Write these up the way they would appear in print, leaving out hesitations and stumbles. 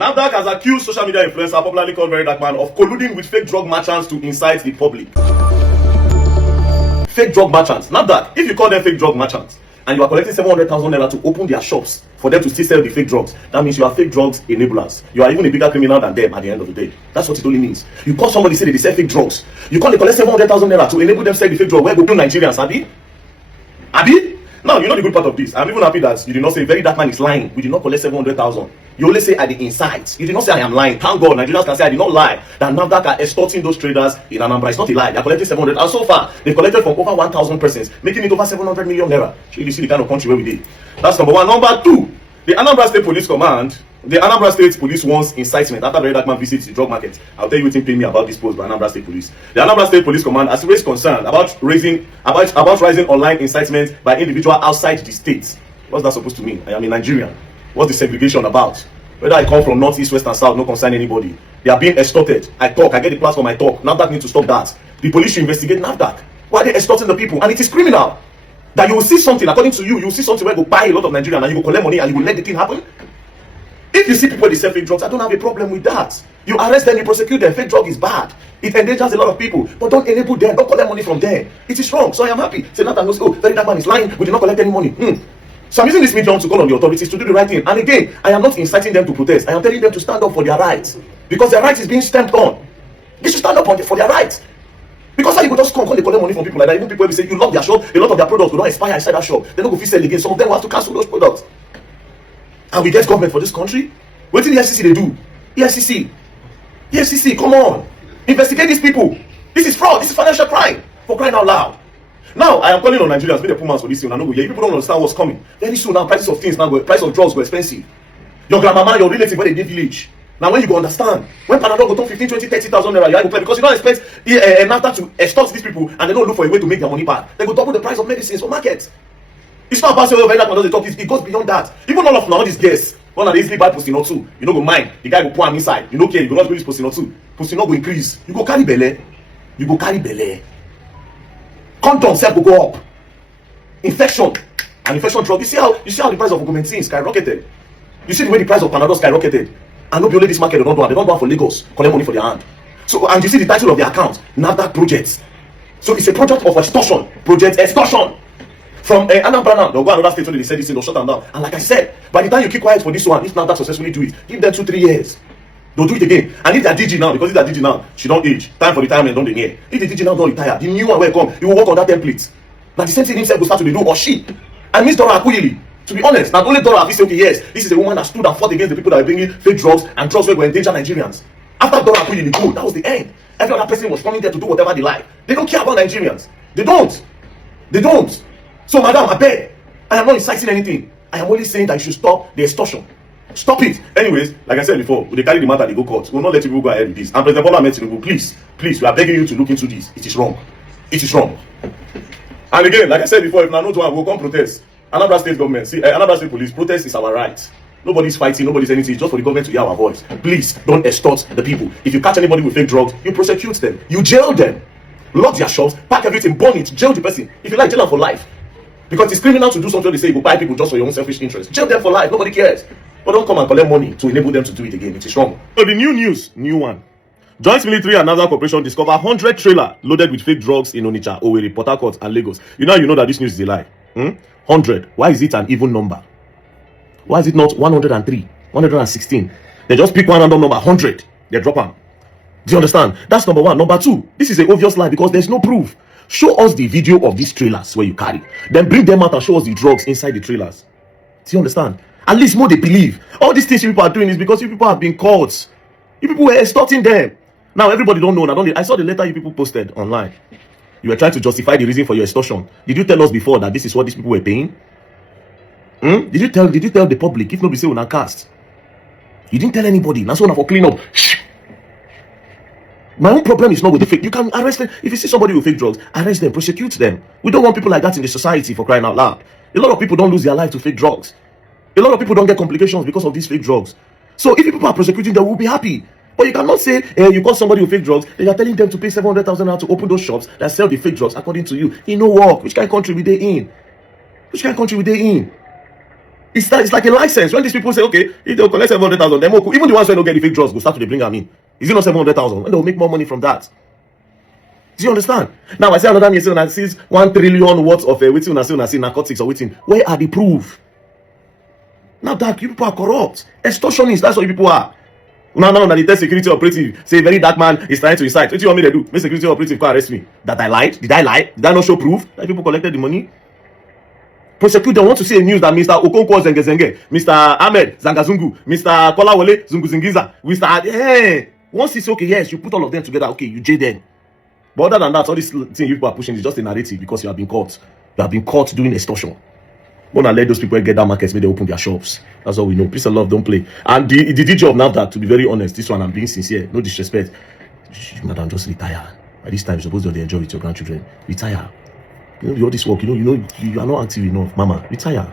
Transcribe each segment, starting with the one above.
Nafdac has accused social media influencer, popularly called Verydarkman, of colluding with fake drug merchants to incite the public. Fake drug merchants. Nafdac, if you call them fake drug merchants and you are collecting 700,000 naira to open their shops for them to still sell the fake drugs, that means you are fake drugs enablers. You are even a bigger criminal than them at the end of the day. That's what it only means. You call somebody say they sell fake drugs. You call they collect 700,000 naira to enable them sell the fake drug. Where go to Nigerians, Abi? Now, you know the good part of this. I'm even happy that you did not say Verydarkman is lying. We did not collect 700,000. You only say at the insides. You did not say I am lying. Thank God, Nigerians can say I did not lie. That Nafdac are extorting those traders in Anambra. It's not a lie. They are collecting 700. And so far, they've collected from over 1,000 persons, making it over 700 million naira. You see the kind of country where we did. That's number one. Number two, the Anambra State Police Command. The Anambra State Police wants incitement after Verydarkman visits the drug market. I'll tell you what pay me about this post by Anambra State Police. The Anambra State Police Command has raised concern about rising online incitement by individuals outside the state. What's that supposed to mean? I am a Nigerian. What's the segregation about? Whether I come from north, east, west, and south, no concern anybody. They are being extorted. I talk, I get the platform, I talk. Nafdac needs to stop that. The police should investigate Nafdac. Why are they extorting the people? And it is criminal. That you will see something, according to you, you will see something where you go buy a lot of Nigerians and you will collect money and you will let the thing happen. If you see people they sell fake drugs, I don't have a problem with that. You arrest them, you prosecute them. Fake drug is bad. It endangers a lot of people. But don't enable them. Don't collect money from them. It is wrong. So I am happy. Say Nafdac knows, oh, Verydarkman is lying. We did not collect any money. So I'm using this medium to call on the authorities to do the right thing. And again, I am not inciting them to protest. I am telling them to stand up for their rights. Because their rights is being stamped on. They should stand up for their rights. Because how you go just come they collect money from people like that. Even people will say you love their shop, a lot of their products will not expire inside that shop. They don't go fit sell again. Some of them will have to cancel those products. And we get government for this country. What did the FCC they do? EFCC, come on. Investigate these people. This is fraud. This is financial crime. For crying out loud. Now, I am calling on Nigerians, be the poor man's for this thing. I know people don't understand what's coming. Very soon now, prices of things now, price of drugs go expensive. Your grandmama, your relative, where they live village. Now, when you go understand, when Panadol go to 15, 20, 30,000 naira, you have to pay because you don't expect Nafdac to extort these people and they don't look for a way to make their money back. They go double the price of medicines for markets. It's not about saying, oh, Verydarkman does the talk. It goes beyond that. Even all these guests, one of the easily buy posting or two. You don't go mind. The guy will pour him inside. You don't care. You go not go use posting or two. Posting not go increase. You go carry belle. You go carry belle. Condom self will go up. Infection and infection drug. You see how the price of augmentin skyrocketed. You see the way the price of Panadol skyrocketed. And nobody this market they don't do it. They don't do it for Lagos. Collect money for their hand. So and you see the title of their account, Nafdac projects. So it's a project of extortion. Project extortion. From Anambra now, they'll go another state where they say this thing, they'll shut them down. And like I said, by the time you keep quiet for this one, if Nafdac successfully do it, give them 2-3 years. They'll do it again. And if they're DG now, because if they're DG now, she don't age. Time for retirement, don't they near. If the DG now don't retire, the new one will come. He will work on that template. Now the same thing himself will start to do, or she. And Miss Dora Akuyili, to be honest, not only Dora, we say, okay, yes, this is a woman that stood and fought against the people that are bringing fake drugs and drugs where we endanger Nigerians. After Dora Akuyili go, that was the end. Every other person was coming there to do whatever they like. They don't care about Nigerians. They don't. So, madam, I beg. I am not inciting anything. I am only saying that you should stop the extortion. Stop it. Anyways, like I said before, they carry the matter, they go court. We will not let people go ahead with this. And President Bola Ahmed Tinubu, please, we are begging you to look into this. It is wrong. It is wrong. And again, like I said before, if not one, we'll come protest. Anambra State government, see, Anambra State Police, protest is our right. Nobody's fighting, nobody's anything. It's just for the government to hear our voice. Please, don't extort the people. If you catch anybody with fake drugs, you prosecute them. You jail them. Lock their shops, pack everything, burn it, jail the person. If you like, jail them for life. Because it's criminal to do something they say you go buy people just for your own selfish interest. Jail them for life, nobody cares. But don't come and collect money to enable them to do it again. It is wrong. So the new one. Joint military and Nafdac corporation discover 100 trailer loaded with fake drugs in Onitsha, Owerri, Port Harcourt, and Lagos. You know that this news is a lie. 100. Why is it an even number? Why is it not 103, 116? They just pick one random number, 100. They drop them. Do you understand? That's number one. Number two, this is an obvious lie because there's no proof. Show us the video of these trailers where you carry. Then bring them out and show us the drugs inside the trailers. Do you understand? At least more they believe. All these things you people are doing is because you people have been caught. You people were extorting them. Now everybody don't know. I saw the letter you people posted online. You were trying to justify the reason for your extortion. Did you tell us before that this is what these people were paying? Did you tell the public? If not, we say we'll cast. You didn't tell anybody. That's one for clean up. Shh. My own problem is not with the fake. You can arrest them. If you see somebody with fake drugs, arrest them, prosecute them. We don't want people like that in the society, for crying out loud. A lot of people don't lose their life to fake drugs. A lot of people don't get complications because of these fake drugs. So if people are prosecuting them, we'll be happy. But you cannot say you call somebody with fake drugs, and you are telling them to pay 700,000 naira to open those shops that sell the fake drugs according to you. It no work. Which kind of country we they in? It's like a license. When these people say, okay, if they'll collect 700,000, then even the ones who don't get the fake drugs will start to bring them in. Is it not 700,000? And they'll make more money from that. Do you understand? Now I say another name and sees 1 trillion worth of waiting and say narcotics or waiting. Where are the proof? Now that you people are corrupt. Extortionists, that's what you people are. Now the test security operative say Verydarkman is trying to incite. What do you want me to do? Make security operative come arrest me. That I lied? Did I lie? Did I not show proof that people collected the money? Prosecutor want to see a news that Mr. Okonkwo Zengezenge, Mr. Ahmed Zangazungu, Mr. Kolawole Zunguzingiza, Mr. Once it's okay, yes, you put all of them together, okay, you jail them. But other than that, all this thing you people are pushing is just a narrative because you have been caught. You have been caught doing extortion. Wanna let those people get that markets, may they open their shops. That's all we know. Peace and love, don't play. And the DJ of Nafdac, to be very honest, this one I'm being sincere, no disrespect. Madam, just retire. At this time, you're supposed to enjoy with your grandchildren. Retire. You know all this work. You are not active enough, Mama. Retire.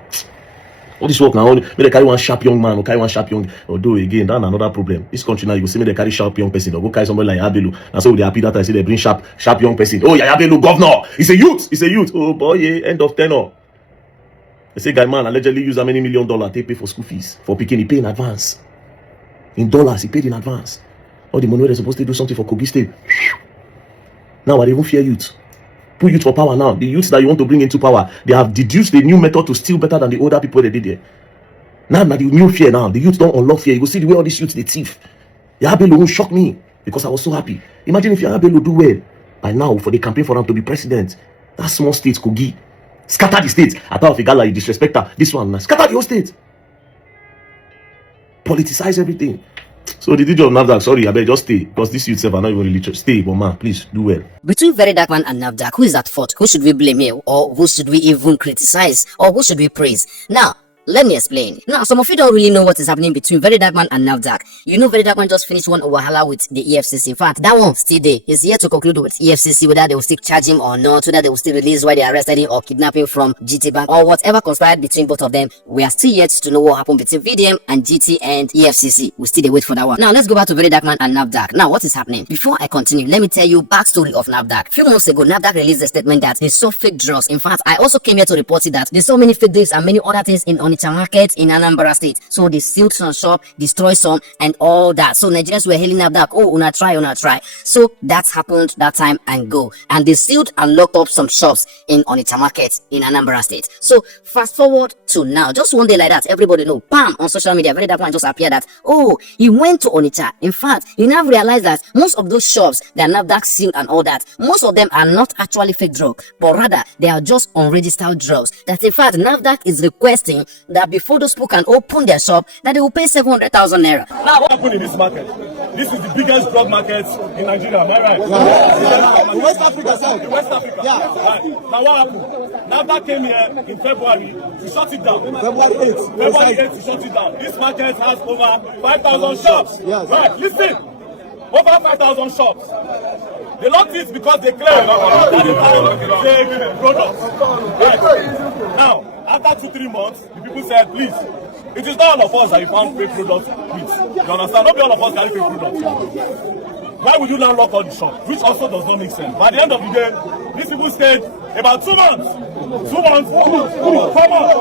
All this work now, may they carry one sharp young man or carry one sharp young. Although again, that's another problem. This country now, you go see me they carry sharp young person or go carry somebody like Abelu. And so they happy that I say they bring sharp young person. Oh yeah, Abelu, governor. It's a youth. It's a youth. Oh boy, yeah, end of tenure. They say guy man allegedly use how many $1 million they pay for school fees for picking. He pay in advance. In dollars, he paid in advance. All the money they're supposed to do something for Kogi State. Now I even fear youth. Put youth for power now. The youths that you want to bring into power, they have deduced the new method to steal better than the older people they did there. Now the new fear now. The youth don't unlock fear. You go see the way all these youths they thief. Yabelo won't shock me because I was so happy. Imagine if Yabelo do well by now for the campaign for him to be president. That small state Kogi. Scatter the state. I thought if a guy like disrespect her, this one scatter the whole state. Politicize everything. So the DJ of Nafdac, sorry, I better just stay because this youth are not even really stay, but man, please do well. Between Verydarkman and Nafdac, who is at fault? Who should we blame here? Or who should we even criticize? Or who should we praise? Now, let me explain. Now, some of you don't really know what is happening between Verydarkman and Nafdac. You know Verydarkman just finished one wahala with the EFCC. In fact, that one still there. Is here to conclude with EFCC whether they will still charge him or not, whether they will still release why they arrested him or kidnapping from GT Bank or whatever conspired between both of them. We are still yet to know what happened between VDM and GT and EFCC. We still wait for that one. Now, let's go back to Verydarkman and Nafdac. Now, what is happening? Before I continue, let me tell you backstory of Nafdac. A few months ago, Nafdac released a statement that they saw fake drugs. In fact, I also came here to report it that they saw many fake drugs and many other things in Onitsha market in Anambra state. So they sealed some shop, destroyed some, and all that. So Nigerians were hailing Nafdac, oh, una try. So that happened that time and go. And they sealed and locked up some shops in Onitsha market in Anambra state. So fast forward to now, just one day like that, everybody know, bam, on social media, Verydarkman just appeared that, oh, he went to Onitsha. In fact, he now realized that most of those shops that Nafdac sealed and all that, most of them are not actually fake drugs, but rather they are just unregistered drugs. That in fact, Nafdac is requesting that before those people can open their shop, that they will pay 700,000 naira. Now, what happened in this market? This is the biggest drug market in Nigeria, am I right? Yeah. In West Africa, sir. In West Africa. Yeah. Right. Now, what happened? Nafdac came here in February to shut it down. February 8th. February 8th to shut it down. This market has over 5,000 shops. Yes. Right, listen. Over 5,000 shops. They locked it because they claim that they have fake products. Right. Now, after 2-3 months, the people said, please, it is not all of us that you found fake products with. You understand? Not all of us carry fake products. Why would you now lock all the shops? Which also does not make sense. By the end of the day, these people stayed about 2 months. 2 months. 4 months.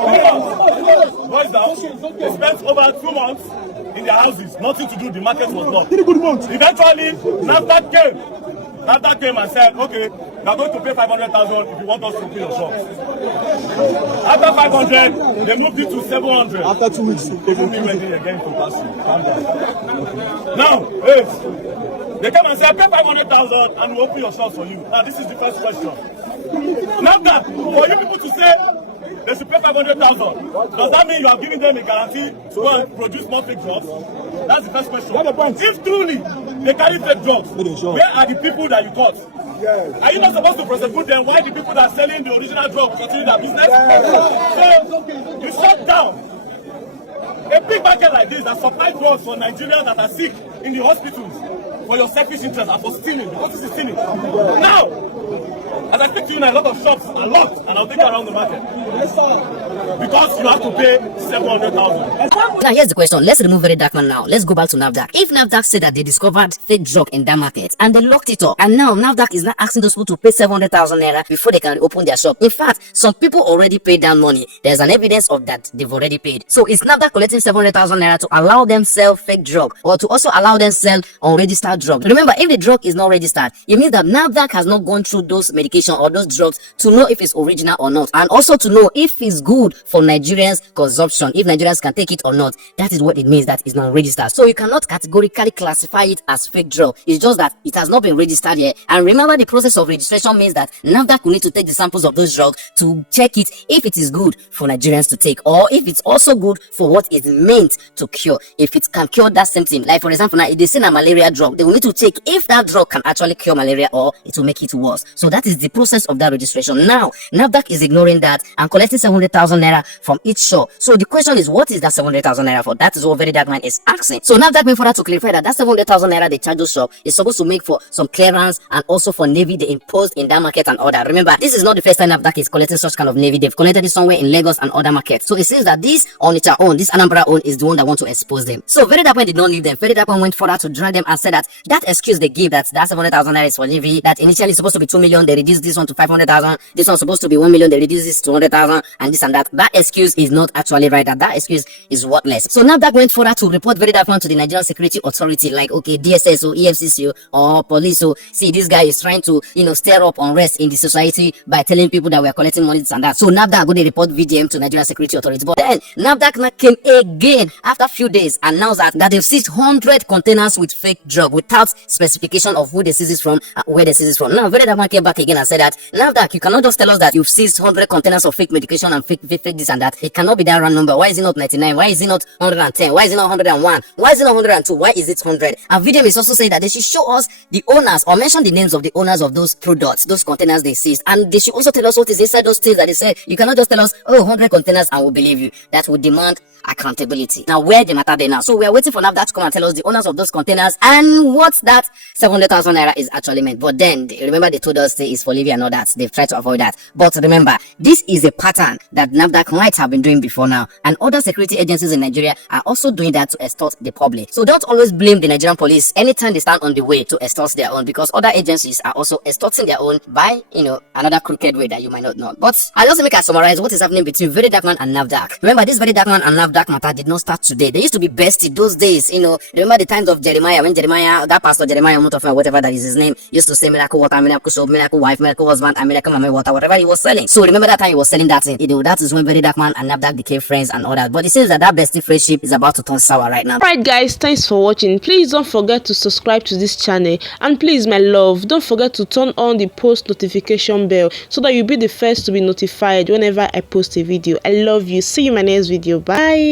Boys down. They spent over 2 months in their houses. Nothing to do. The market was locked. 3 good months. Eventually, Nafdac came. Nafdac came and said, okay, we are going to pay 500,000 if you want us to open your shops. After 500, they moved it to 700. After 2 weeks. They moved it again to pass you. Calm down. Now, yes. They came and said, pay 500,000 and we'll open your shops for you. Now, this is the first question. Nafdac, for you people to say they should pay 500,000, does that mean you are giving them a guarantee to go and produce more fake drugs? That's the first question. If truly they carry fake drugs, where are the people that you caught? Yes. Are you not supposed to prosecute them? Why the people that are selling the original drug continue their business? Yes. So you shut down a big market like this that supply drugs for Nigerians that are sick in the hospitals for your selfish interest and for stealing, because this is stealing. Now, As I speak to you now, a lot of shops are locked, and I'll take you around the market. Yes, sir. Because you have to pay 700,000. Now here's the question. Let's remove Verydarkman now. Let's go back to Nafdac. If Nafdac said that they discovered fake drug in that market and they locked it up, and now Nafdac is not asking those people to pay 700,000 naira before they can open their shop. In fact, some people already paid that money. There's an evidence of that they've already paid. So is Nafdac collecting 700,000 naira to allow them sell fake drug or to also allow them sell unregistered drug? Remember, if the drug is not registered, it means that Nafdac has not gone through those medication or those drugs to know if it's original or not, and also to know if it's good for Nigerians' consumption, if Nigerians can take it or not. That is what it means that it's not registered. So you cannot categorically classify it as fake drug. It's just that it has not been registered yet. And remember, the process of registration means that Nafdac will need to take the samples of those drugs to check it if it is good for Nigerians to take, or if it's also good for what it's meant to cure, if it can cure that symptom. Like for example, now if they say a malaria drug, they will need to check if that drug can actually cure malaria or it will make it worse. So that is the process of that registration. Now Nafdac is ignoring that and collecting 700,000 naira from each shop. So the question is, what is that 700,000 naira for? That is what Verydarkman is asking. So Nafdac went further to clarify that 700,000 naira they charge those shop is supposed to make for some clearance and also for navy they imposed in that market and order. Remember, this is not the first time Nafdac is collecting such kind of navy. They've collected it somewhere in Lagos and other markets. So it seems that this on its own, this Anambra own, is the one that want to expose them. So Verydarkman did not leave them. Verydarkman went further to drag them and said that excuse they give, that 700,000 naira is for navy, that initially supposed to be 2 million, they reduced this one to 500,000, this one's supposed to be 1 million, they reduced this to 200,000, and this and that. That excuse is not actually right. That excuse is worthless. So Nafdac went further to report Verydarkman to the Nigerian Security Authority, like okay, DSS or EFCC or police. So see, this guy is trying to stir up unrest in the society by telling people that we are collecting money and that. So Nafdac go to report VDM to Nigerian Security Authority. But then Nafdac came again after a few days, announced that they've seized 100 containers with fake drug without specification of who they seized it from, where they seized it from. Now Verydarkman came back again and said that Nafdac, you cannot just tell us that you've seized 100 containers of fake medication and fake this and that. It cannot be that round number. Why is it not 99? Why is it not 110? Why is it not 101? Why is it not 102? Why is it 100? And VDM is also saying that they should show us the owners or mention the names of the owners of those products, those containers they seized, and they should also tell us what is inside those things that they said. You cannot just tell us, oh, 100 containers and we'll believe you. That would demand accountability. Now where the matter there now? So we are waiting for Nafdac to come and tell us the owners of those containers and what that 700,000 naira is actually meant. But then remember, they told us it's for Livia and all that. They've tried to avoid that. But remember, this is a pattern that Nafdac might have been doing before now, and other security agencies in Nigeria are also doing that to extort the public. So don't always blame the Nigerian police anytime they stand on the way to extort their own, because other agencies are also extorting their own by another crooked way that you might not know. But I'll just make a summarize what is happening between Verydarkman and Nafdac. Remember, this Verydarkman and Nafdac matter did not start today. They used to be besties those days. Remember the times of Jeremiah, when Jeremiah, that pastor Jeremiah Mutofa, whatever that is his name, used to say miracle water, miracle soap, miracle wife, miracle husband, and miracle mama water, whatever he was selling. So remember that time he was selling that thing. That is when Verydarkman and Nafdac became friends and all that. But it seems that bestie friendship is about to turn sour right now. Alright guys, thanks for watching. Please don't forget to subscribe to this channel, and please my love, don't forget to turn on the post notification bell so that you'll be the first to be notified whenever I post a video. I love you. See you in my next video. Bye.